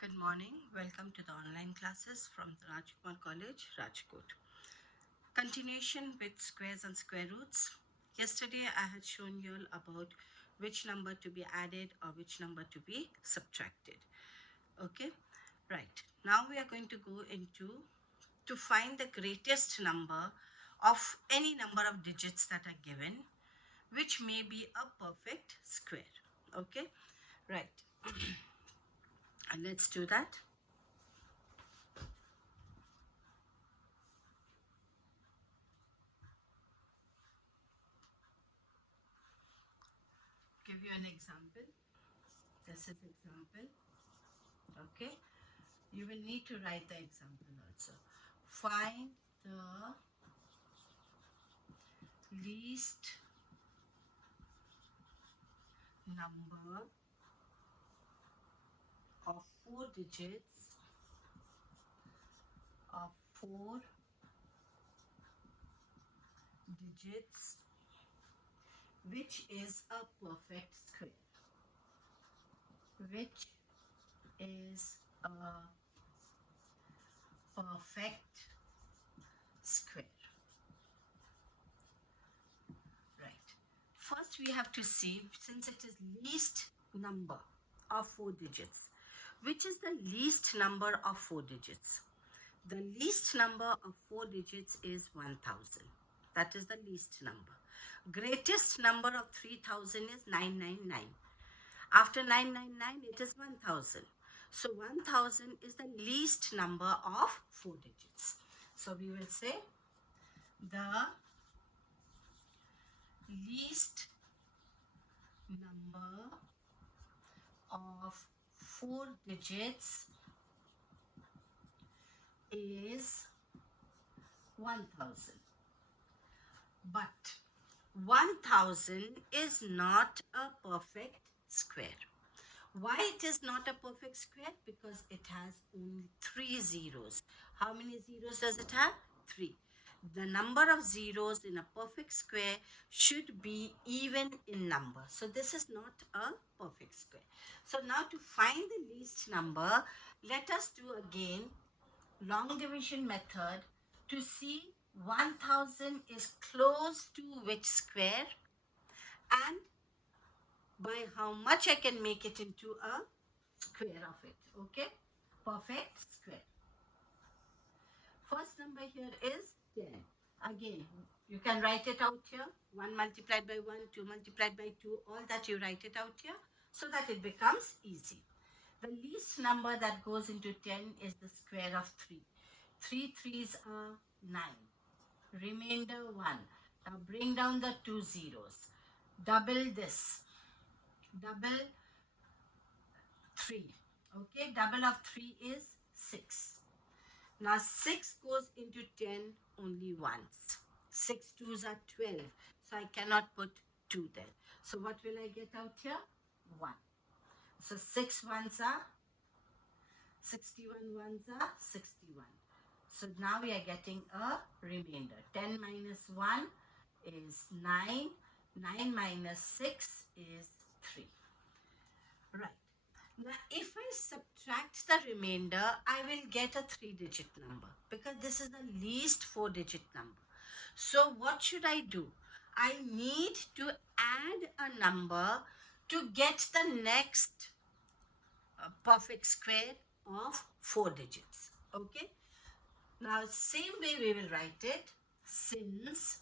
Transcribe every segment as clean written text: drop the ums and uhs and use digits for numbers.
Good morning. Welcome to the online classes from the Rajkumar College, Rajkot. Continuation with squares and square roots. Yesterday I had shown you all about which number to be added or which number to be subtracted. Okay, right. Now we are going to go to find the greatest number of any number of digits that are given, which may be a perfect square. Okay, right. And let's do that. Give you an example. This is example. Okay, you will need to write the example also. Find the least number of four digits which is a perfect square. Which is a perfect square. Right. First we have to see, since it is least number of four digits, which is the least number of four digits? The least number of four digits is 1000. That is the least number. Greatest number of 3000 is 999. After 999, it is 1000. So 1000 is the least number of four digits. So we will say the least number of four digits is 1000. But 1000 is not a perfect square. Why it is not a perfect square? Because it has only 3 zeros. How many zeros does it have? 3. The number of zeros in a perfect square should be even in number. So this is not a perfect square. So now to find the least number, let us do again long division method to see 1000 is close to which square and by how much I can make it into a square of it. Okay, perfect square. First number here is 10. Again, you can write it out here. 1 multiplied by 1, 2 multiplied by 2, all that you write it out here so that it becomes easy. The least number that goes into 10 is the square of 3. 3 3s are 9. Remainder 1. Now bring down the 2 zeros. Double this. Double 3. Okay, double of 3 is 6. Now 6 goes into 10 only once. 6 2s are 12. So I cannot put 2 there. So what will I get out here? 1. So 6 1s are 61 1s are 61. So now we are getting a remainder. 10 minus 1 is 9. 9 minus 6 is 3. Right. Now if I subtract the remainder, I will get a 3-digit number because this is the least 4-digit number. So what should I do? I need to add a number to get the next perfect square of 4 digits. Okay. Now same way we will write it. Since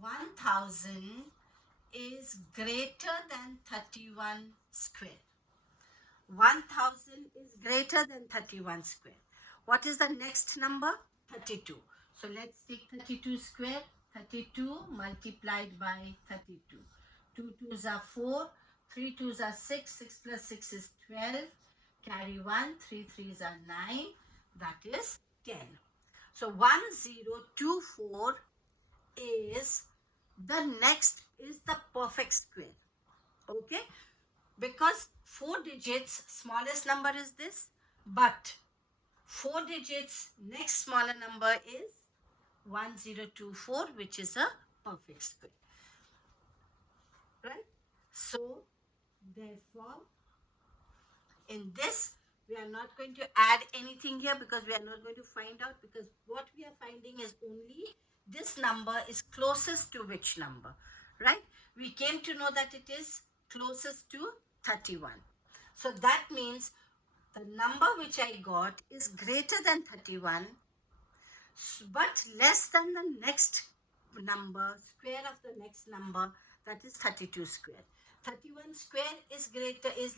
1000 is greater than 31 square. 1000 is greater than 31 square. What is the next number? 32. So let's take 32 square. 32 multiplied by 32. 2 2s are 4. 3 2s are 6. 6 plus 6 is 12. Carry 1. 3 3s are 9. That is 10. So 1024 is the next is the perfect square. Okay, because 4 digits, smallest number is this, but 4 digits next smaller number is 1024, which is a perfect square. Right? So therefore in this We are not going to add anything here because we are not going to find out, because what we are finding is only this number is closest to which number, right? We came to know that it is closest to 31. So that means the number which I got is greater than 31, but less than the next number, square of the next number, that is 32 square. 31 square is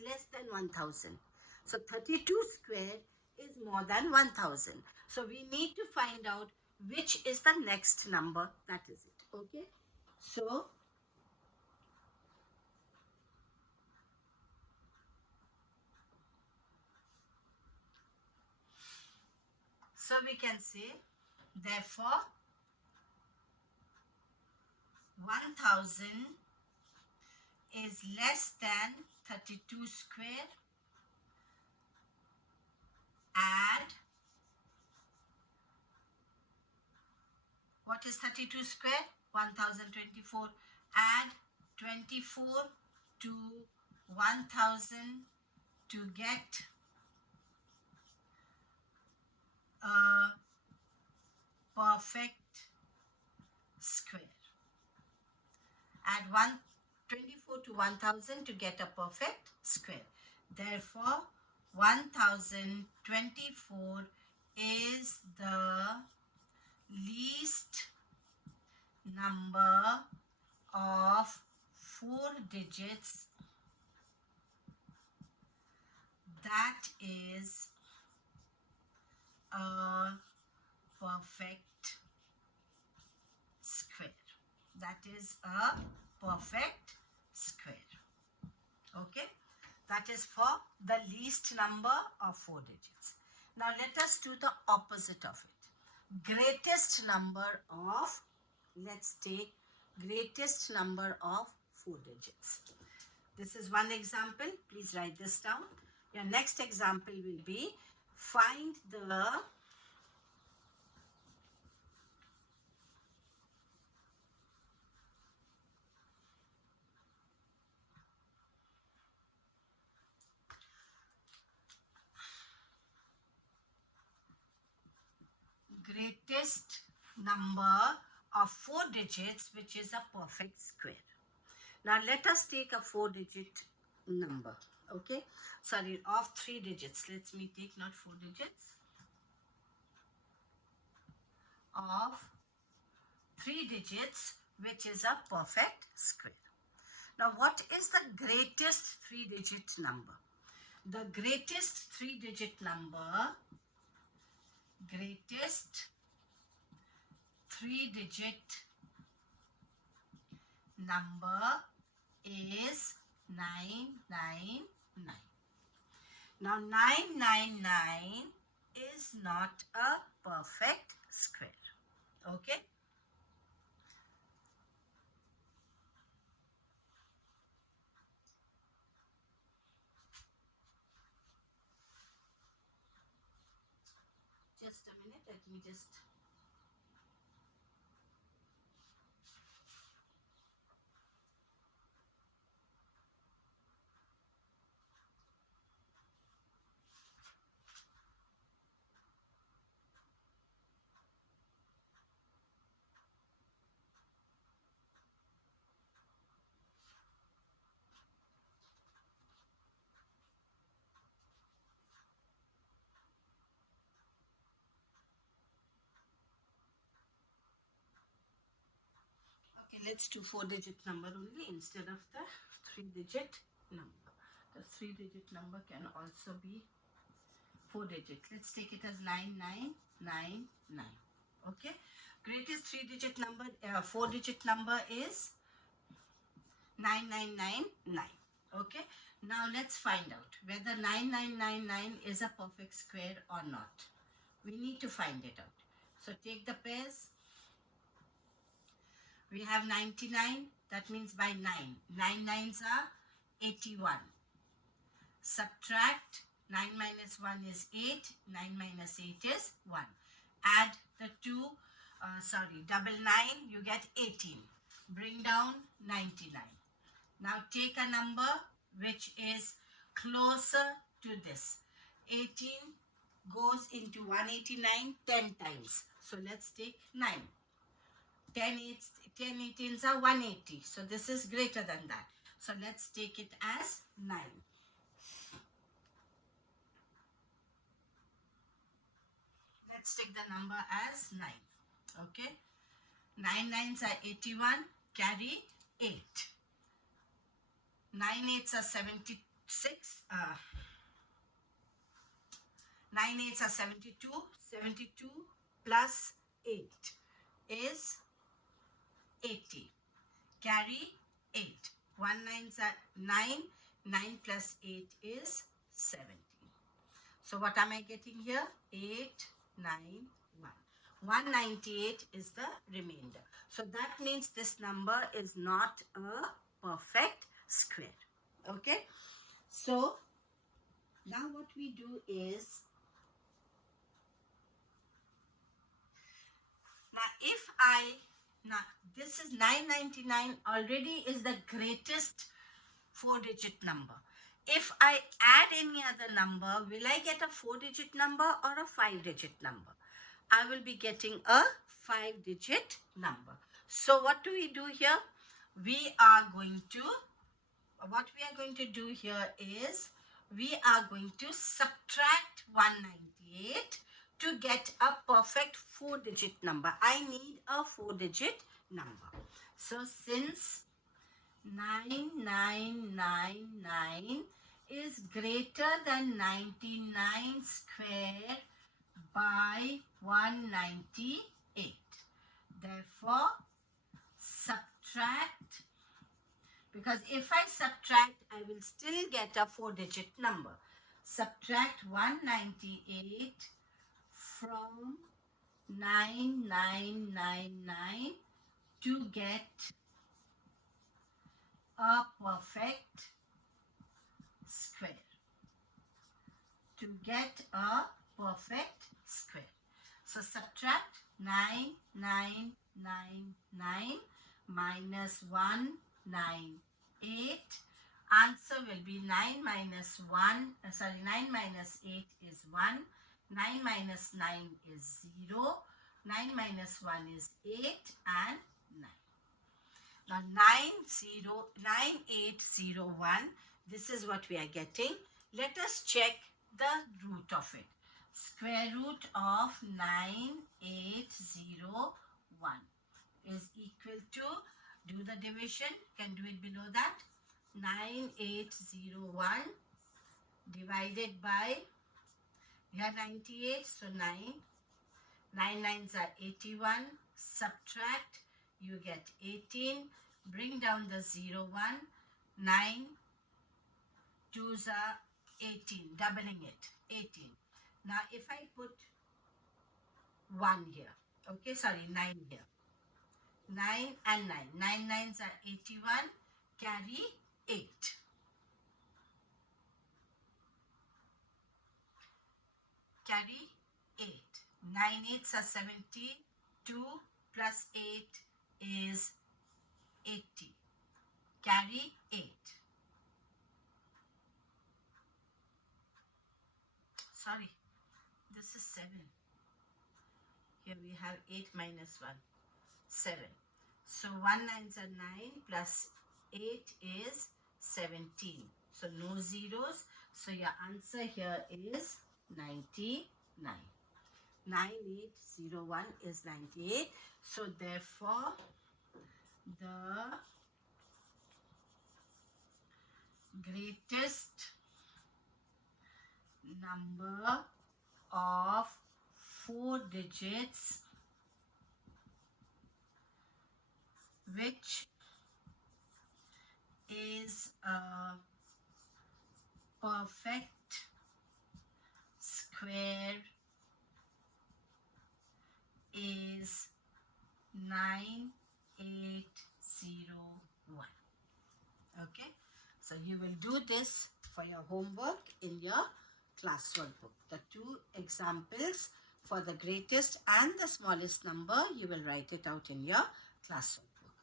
less than 1000. So 32 square is more than 1000. So we need to find out which is the next number. That is it. Okay. So we can say, therefore, 1000 is less than 32 square. Add, what is 32 square? 1024. Add 24 to 1000 to get a perfect square. Add 24 to 1000 to get a perfect square. Therefore, 1024 is the least number of 4 digits that is a perfect square. That is a perfect square. Okay, that is for the least number of 4 digits. Now let us do the opposite of it. Greatest number of, let's take greatest number of 4 digits. This is one example. Please write this down. Your next example will be, find the greatest number of 4 digits which is a perfect square. Now let us take a 4-digit number. Okay, sorry, of 3 digits. Let me take not 4 digits, of 3 digits which is a perfect square. Now what is the greatest 3-digit number? The greatest 3-digit number, greatest 3-digit number is 999. Now 999 is not a perfect square. Okay. Just a minute, let me just. Okay, let's do 4-digit number only instead of the 3-digit number. The 3-digit number can also be 4-digit. Let's take it as 9999. Okay. Greatest 3-digit number, 4-digit number is 9999. Okay. Now let's find out whether 9999 is a perfect square or not. We need to find it out. So take the pairs. We have 99. That means by 9. 9 nines are 81. Subtract 9 minus 1 is 8. 9 minus 8 is 1. Add the two, double 9, you get 18. Bring down 99. Now take a number which is closer to this. 18 goes into 189 10 times. So let's take 9. 10 18s are 180. So this is greater than that. So let's take it as 9. Let's take the number as 9. Okay. 9 9s are 81. Carry 8. 9 8s are 76. 9 8s are 72. 72 plus 8 is 80. Carry 8. 1 9s are 9. 9 plus 8 is 70. So what am I getting here? 8, 9, 1. 198 is the remainder. So that means this number is not a perfect square. Okay. So now what we do is, now this is 999 already is the greatest 4-digit number. If I add any other number, will I get a 4-digit number or a 5-digit number? I will be getting a 5-digit number. So what do we do here? What we are going to do here is, we are going to subtract 198 to get a perfect 4-digit number. I need a 4-digit number. So since 9999 is greater than 99 square by 198. Therefore, subtract, because if I subtract, I will still get a 4-digit number. Subtract 198 from 9999 to get a perfect square. To get a perfect square. So subtract 9999 minus 198. Answer will be 9 minus 8 is 1. 9 minus 9 is 0. 9 minus 1 is 8 and 9. Now 9801, this is what we are getting. Let us check the root of it. Square root of 9801 is equal to, do the division, can do it below that. 9801 divided by, we have 98, so 9. 9 9s are 81. Subtract, you get 18. Bring down the 0 1. 9 2s are 18, doubling it, 18. Now if I put 1 here, okay, sorry, 9 here. 9 and 9. 9 9s are 81. Carry 8. Carry 8. 9 8s are 70. 2 plus 8 is 80. Carry 8. Sorry, this is 7. Here we have 8 minus 1. 7. So 1 9s are 9 plus 8 is 17. So no zeros. So your answer here is 99. 9801 is 98. So therefore, the greatest number of 4 digits which is a perfect square is 9801. Okay, so you will do this for your homework in your class workbook. The 2 examples for the greatest and the smallest number, you will write it out in your class workbook.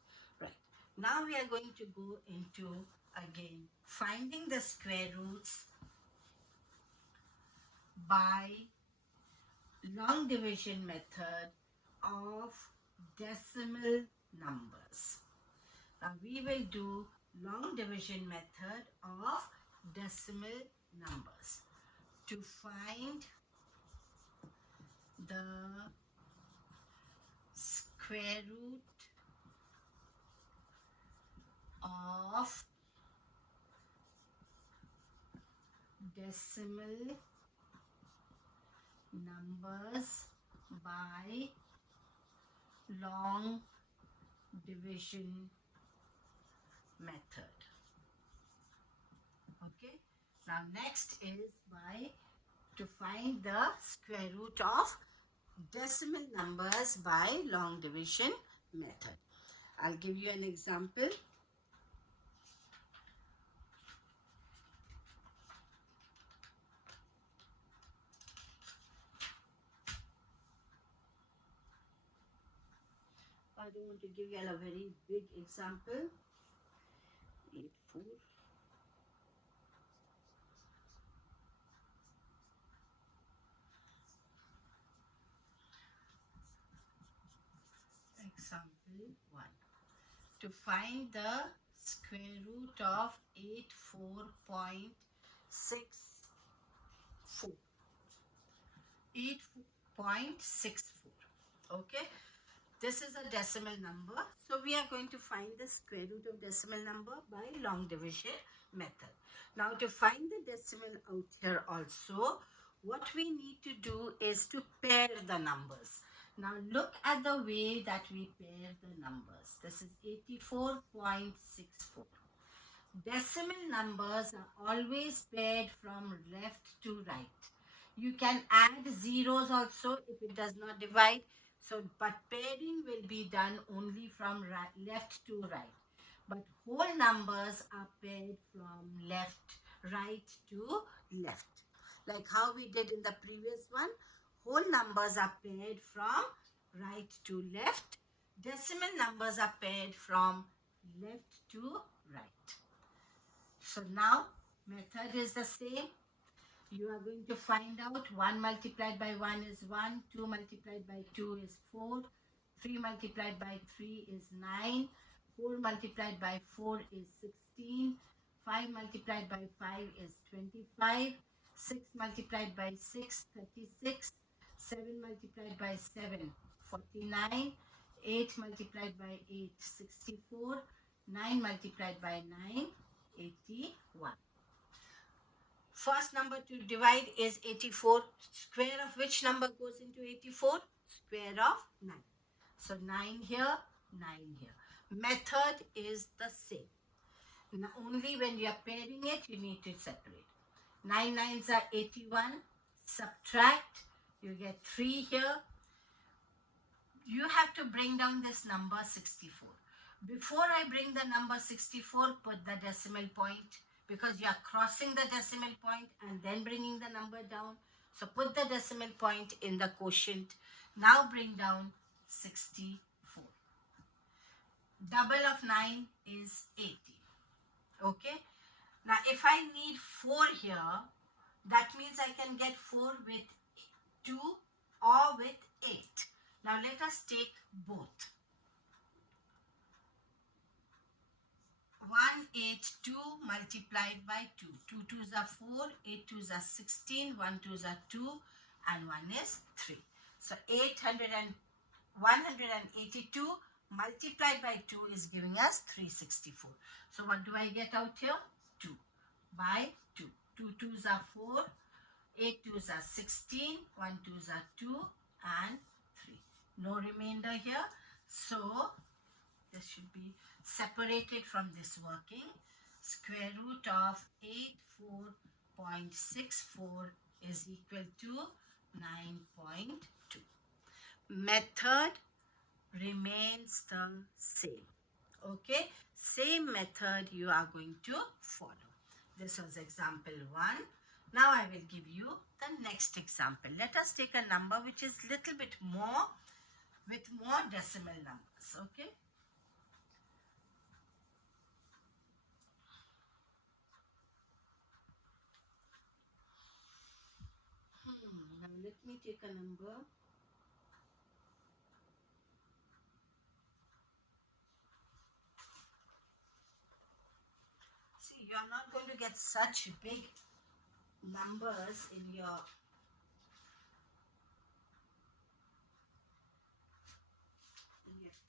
Right, now we are going to go into again finding the square roots by long division method of decimal numbers. Now we will do long division method of decimal numbers to find the square root of decimal numbers by long division method. Okay, now next is to find the square root of decimal numbers by long division method. I'll give you an example. I don't want to give you a very big example. 8, 4. Example 1. To find the square root of 84.64. 8.64. Okay. This is a decimal number. So we are going to find the square root of decimal number by long division method. Now to find the decimal out here also, what we need to do is to pair the numbers. Now look at the way that we pair the numbers. This is 84.64. Decimal numbers are always paired from left to right. You can add zeros also if it does not divide. So, but pairing will be done only from left to right. But whole numbers are paired from right to left. Like how we did in the previous one, whole numbers are paired from right to left. Decimal numbers are paired from left to right. So now method is the same. You are going to find out 1 multiplied by 1 is 1, 2 multiplied by 2 is 4, 3 multiplied by 3 is 9, 4 multiplied by 4 is 16, 5 multiplied by 5 is 25, 6 multiplied by 6, 36, 7 multiplied by 7, 49, 8 multiplied by 8, 64, 9 multiplied by 9, 81. First number to divide is 84. Square of which number goes into 84? Square of 9. So 9 here, 9 here. Method is the same. Now only when you are pairing it, you need to separate. 9 nines are 81. Subtract. You get 3 here. You have to bring down this number 64. Before I bring the number 64, put the decimal point, because you are crossing the decimal point and then bringing the number down. So put the decimal point in the quotient. Now bring down 64. Double of 9 is 80. Okay. Now if I need 4 here, that means I can get 4 with 2 or with 8. Now let us take both. 182 multiplied by 2. 2 2s are 4, 8 2s are 16, 1 2s are 2, and 1 is 3. So 182 multiplied by 2 is giving us 364. So what do I get out here? 2 by 2. 2 2s are 4, 8 2s are 16, 1 2s are 2, and 3. No remainder here. So this should be separated from this working. Square root of 84.64 is equal to 9.2. Method remains the same. Okay, same method you are going to follow. This was example 1. Now I will give you the next example. Let us take a number which is little bit more, with more decimal numbers. Okay. let me take a number. See, you are not going to get such big numbers in your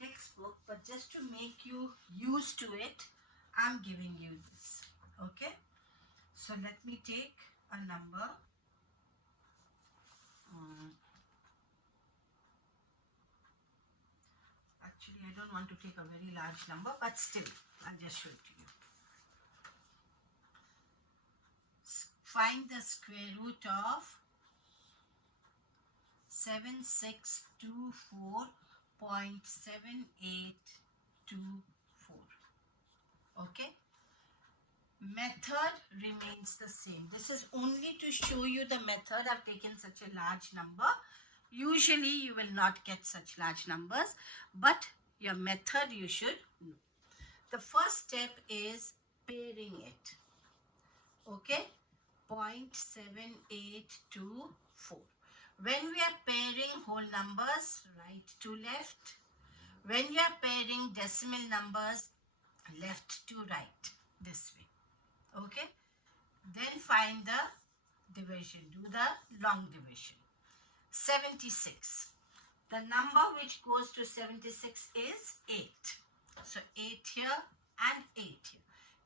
textbook, but just to make you used to it, I'm giving you this. Okay, so let me take a number. Actually, I don't want to take a very large number, but still, I'll just show it to you. Find the square root of 7624.7824. Okay. Method remains the same. This is only to show you the method. I've taken such a large number. Usually you will not get such large numbers, but your method you should know. The first step is pairing it. Okay, 0.7824. When we are pairing whole numbers, right to left. When you are pairing decimal numbers, left to right, this way. Okay, then find the division. Do the long division. 76. The number which goes to 76 is 8. So 8 here and 8 here.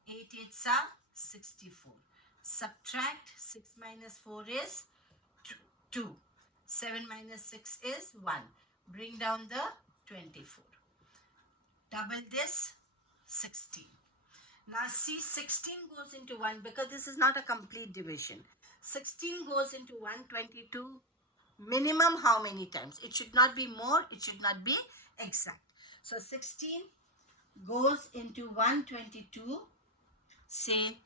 8 8s are 64. Subtract 6 minus 4 is 2. 7 minus 6 is 1. Bring down the 24. Double this, 16. Now see, 16 goes into 1 because this is not a complete division. 16 goes into 122 minimum how many times? It should not be more, it should not be exact. So 16 goes into 122, say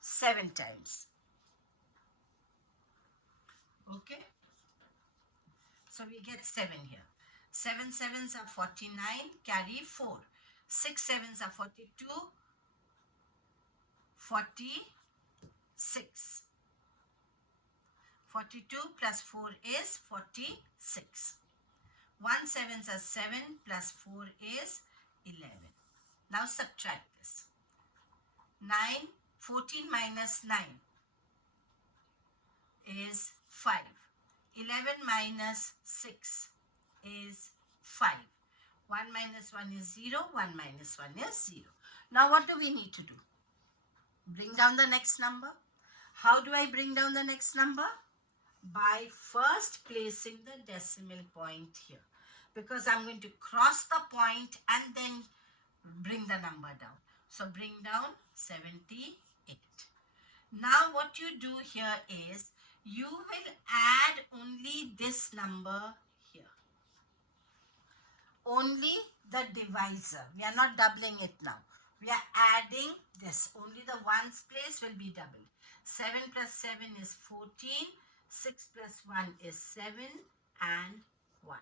7 times. Okay. So we get 7 here. 7 sevens are 49, carry 4. 6 sevens are 42, 46. 42 plus 4 is 46. 1 sevens are 7 plus 4 is 11. Now subtract this. 14 minus 9 is 5. 11 minus 6 is 5. 1 minus 1 is 0. 1 minus 1 is 0. Now what do we need to do? Bring down the next number. How do I bring down the next number? By first placing the decimal point here. Because I'm going to cross the point and then bring the number down. So bring down 78. Now what you do here is you will add only this number here. Only the divisor. We are not doubling it now. We are adding this. Only the ones place will be doubled. 7 plus 7 is 14. 6 plus 1 is 7 and 1.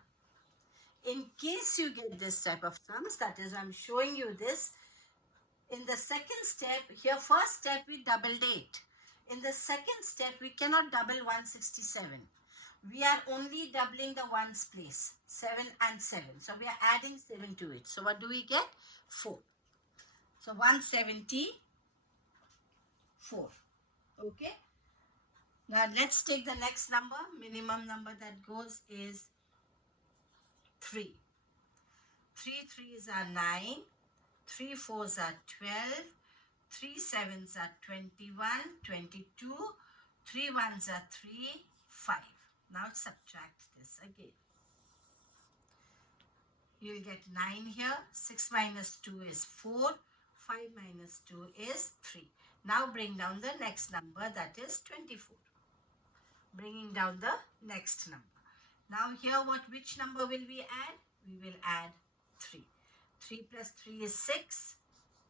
In case you get this type of sums, that is, I'm showing you this. In the second step, here first step we doubled 8. In the second step, we cannot double 167. We are only doubling the ones place, 7 and 7. So we are adding 7 to it. So what do we get? 4. So 174. Okay. Now let's take the next number. Minimum number that goes is 3. 3 3s are 9. 3 4s are 12. 3 7s are 21, 22. 3 1s are 3, 5. Now subtract this again. You will get 9 here. 6 minus 2 is 4. 5 minus 2 is 3. Now bring down the next number, that is 24. Bringing down the next number. Now here which number will we add? We will add 3. 3 plus 3 is 6.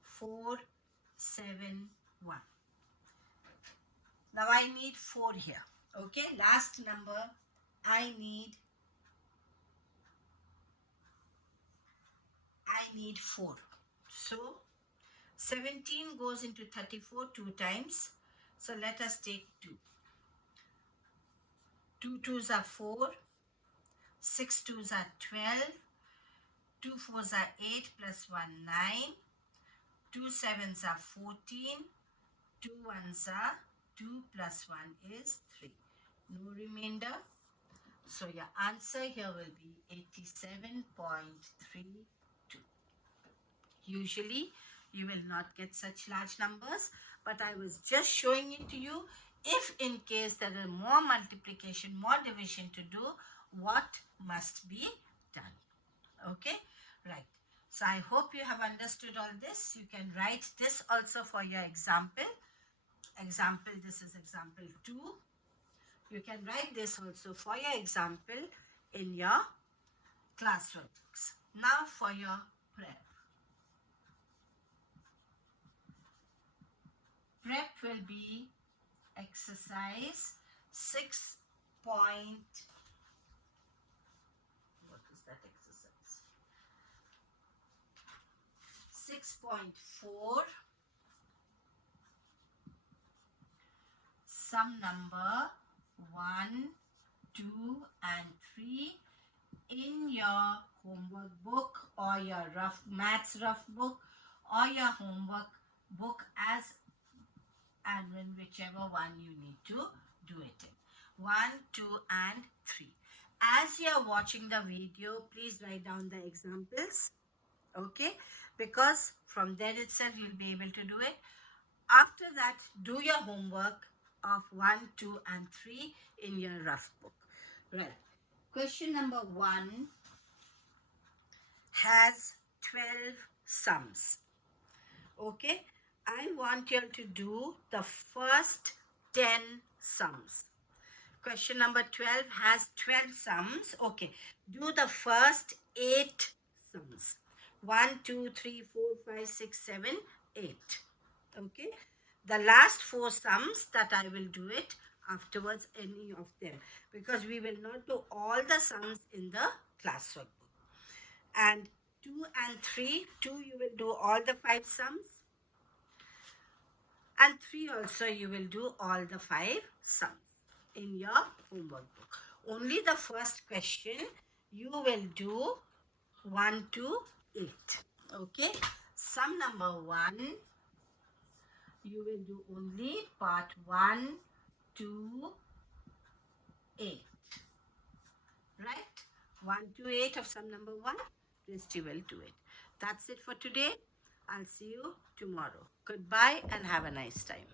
4, 7, 1. Now I need 4 here. Okay, last number I need 4. So 17 goes into 34 2 times. So let us take 2. 2 2s are 4, 6 2s are 12, 2 4s are 8 plus 1 9, 2 7s are 14, 2 1s are 2 plus 1 is 3. No remainder. So your answer here will be 87.32. Usually you will not get such large numbers, but I was just showing it to you. If in case there are more multiplication, more division to do, what must be done. Okay, right. So I hope you have understood all this. You can write this also for your example. This is example 2. You can write this also for your example in your classwork books. Now for your prep. Prep will be exercise 6. What is that exercise? 6.4. Sum number 1, 2 and 3 in your homework book or your maths rough book or your homework book as and in whichever one you need to do it in. 1, 2 and 3. As you are watching the video, please write down the examples. Okay, because from there itself you'll be able to do it. After that, do your homework of 1, 2 and 3 in your rough book. Right. Question number 1 has 12 sums. Okay, I want you to do the first 10 sums. Question number 12 has 12 sums. Okay, do the first 8 sums. 1, 2, 3, 4, 5, 6, 7, 8. Okay, the last 4 sums that I will do it afterwards, any of them, because we will not do all the sums in the classwork book. And 2 and 3, 2 you will do all the 5 sums, and 3 also you will do all the 5 sums in your homework book. Only the first question you will do 1 to 8. Okay, sum number 1 you will do only part 1 to 8. Right? 1 to 8 of sum number 1. Rest you will do it. That's it for today. I'll see you tomorrow. Goodbye and have a nice time.